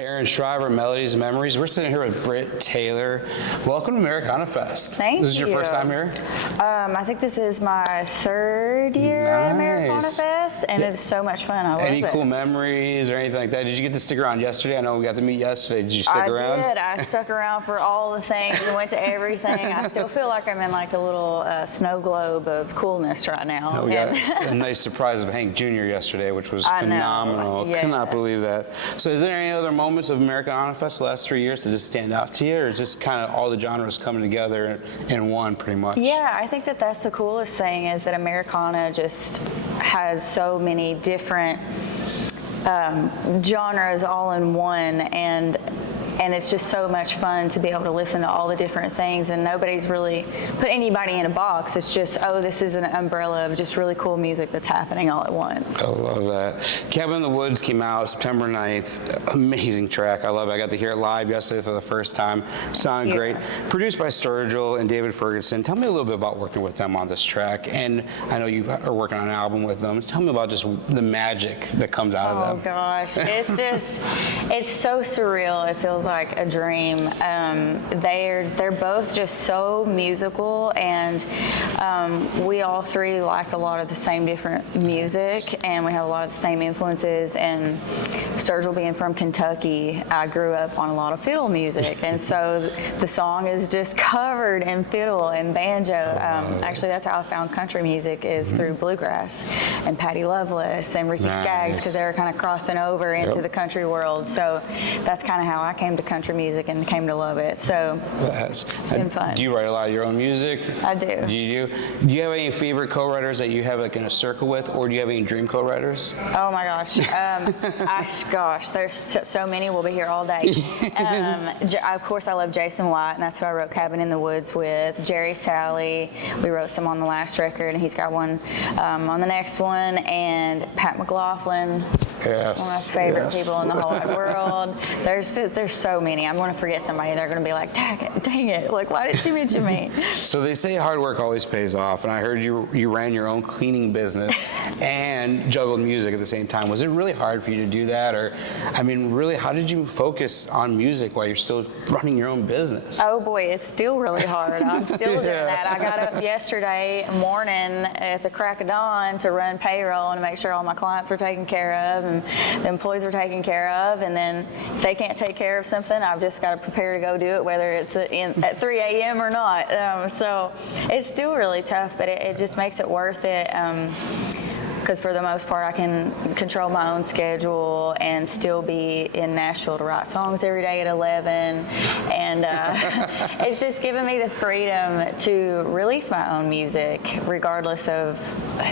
Aaron Shriver, Melodies and Memories. We're sitting here with Brit Taylor. Welcome to Americana Fest. Thank you. This is your first time here? I think this is my third year at Americana Fest, and it's so much fun. I love it. Any cool memories or anything like that? Did you get to stick around yesterday? I know we got to meet yesterday. Did you stick around? I did. I stuck around for all the things and went to everything. I still feel like I'm in like a little snow globe of coolness right now. Oh, we got a nice surprise of Hank Jr. yesterday, which was phenomenal. Yes. Could not believe that. So is there any other moments of Americana Fest the last 3 years that just stand out to you, or is just kind of all the genres coming together in one pretty much? Yeah, I think that that's the coolest thing, is that Americana just has so many different genres all in one, and it's just so much fun to be able to listen to all the different things, and nobody's really put anybody in a box. It's just, oh, this is an umbrella of just really cool music that's happening all at once. I love that. Cabin in the Woods came out September 9th. Amazing track. I love it. I got to hear it live yesterday for the first time. Sounded great. Produced by Sturgill and David Ferguson. Tell me a little bit about working with them on this track. And I know you are working on an album with them. Tell me about just the magic that comes out of them. Oh gosh, it's just, it's so surreal. It feels like a dream. They're both just so musical, and we all three like a lot of the same different music, and we have a lot of the same influences. And Sturgill being from Kentucky, I grew up on a lot of fiddle music, and so the song is just covered in fiddle and banjo. Actually, that's how I found country music, is through bluegrass and Patty Loveless and Ricky Skaggs, because they were kind of crossing over into the country world. So that's kind of how I came to country music and came to love it. So it's been fun. Do you write a lot of your own music? I do. Do you have any favorite co-writers that you have like in a circle with, or do you have any dream co-writers? Oh my gosh. There's so many. We'll be here all day. Of course, I love Jason White, and that's who I wrote Cabin in the Woods with. Jerry Salley, we wrote some on the last record, and he's got one on the next one. And Pat McLaughlin, one of my favorite people in the whole wide world. There's so many. I'm going to forget somebody. They're going to be like, dang it, like, why didn't you mention me? So they say hard work always pays off, and I heard you ran your own cleaning business and juggled music at the same time. Was it really hard for you to do that? Or, I mean, really, how did you focus on music while you're still running your own business? Oh boy, it's still really hard. I'm still doing that. I got up yesterday morning at the crack of dawn to run payroll and make sure all my clients were taken care of and the employees are taken care of, and then if they can't take care of something, I've just got to prepare to go do it, whether it's at 3 a.m. or not. So it's still really tough, but it just makes it worth it. Because for the most part, I can control my own schedule and still be in Nashville to write songs every day at 11. And it's just given me the freedom to release my own music, regardless of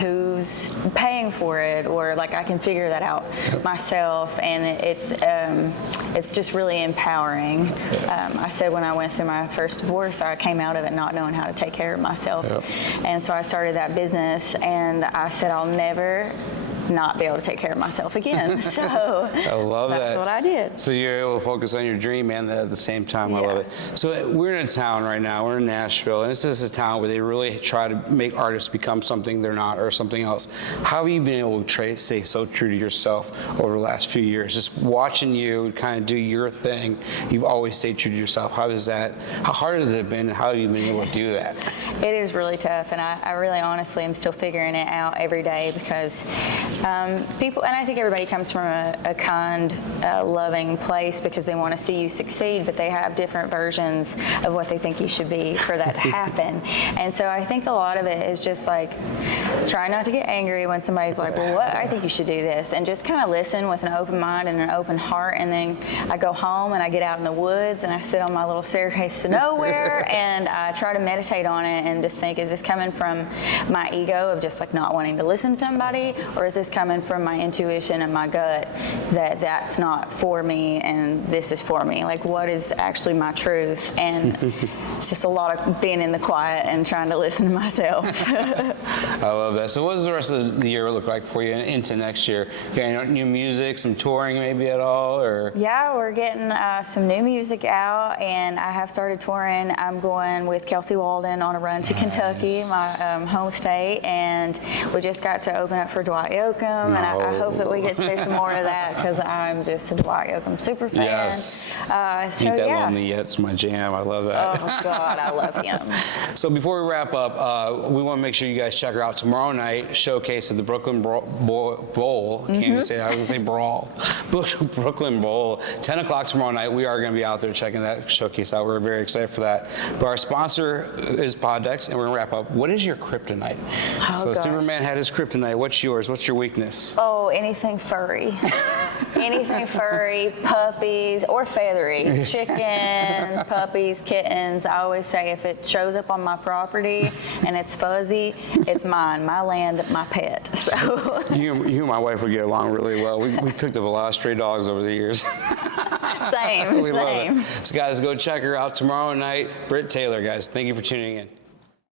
who's paying for it, or like I can figure that out myself. And it's just really empowering. I said when I went through my first divorce, I came out of it not knowing how to take care of myself. And so I started that business, and I said I'll never not be able to take care of myself again. So I love that's what I did. So you're able to focus on your dream and at the same time. I love it. So we're in a town right now. We're in Nashville, and this is a town where they really try to make artists become something they're not, or something else. How have you been able to stay so true to yourself over the last few years? Just watching you kind of do your thing, you've always stayed true to yourself. How hard has it been, and how have you been able to do that? It is really tough, and I really honestly am still figuring it out every day, because people, and I think everybody comes from a kind, loving place because they want to see you succeed, but they have different versions of what they think you should be for that to happen. And so I think a lot of it is just like, try not to get angry when somebody's like, well, what? I think you should do this, and just kind of listen with an open mind and an open heart. And then I go home and I get out in the woods and I sit on my little staircase to nowhere and I try to meditate on it and just think, is this coming from my ego of just like not wanting to listen to somebody, or is this coming from my intuition and my gut that that's not for me and this is for me? Like, what is actually my truth? And it's just a lot of being in the quiet and trying to listen to myself. I love that. So what does the rest of the year look like for you into next year? You got any new music, some touring maybe at all? Or? Yeah, we're getting some new music out, and I have started touring. I'm going with Kelsey Walden on a run to Kentucky, my home state, and we just got to open up for Dwight Yoakam Yoakam, and I hope that we get to do some more of that because I'm just a Dwight Yoakam super fan. Yes. So Ain't That yeah. Lonely Yet's my jam. I love that. Oh God, I love him. So before we wrap up, we want to make sure you guys check her out tomorrow night. Showcase at the Brooklyn Bowl. Can't even say that. I was going to say brawl. Brooklyn Bowl. 10 o'clock tomorrow night. We are going to be out there checking that showcase out. We're very excited for that. But our sponsor is Poddex, and we're going to wrap up. What is your kryptonite? So gosh. Superman had his kryptonite. What's yours? What's your weakness? Oh, anything furry. Anything furry, puppies, or feathery. Chickens, puppies, kittens. I always say if it shows up on my property and it's fuzzy, it's mine, my land, my pet. So You and my wife would get along really well. We picked up a lot of stray dogs over the years. same. We love it. So guys, go check her out tomorrow night. Brit Taylor, guys. Thank you for tuning in.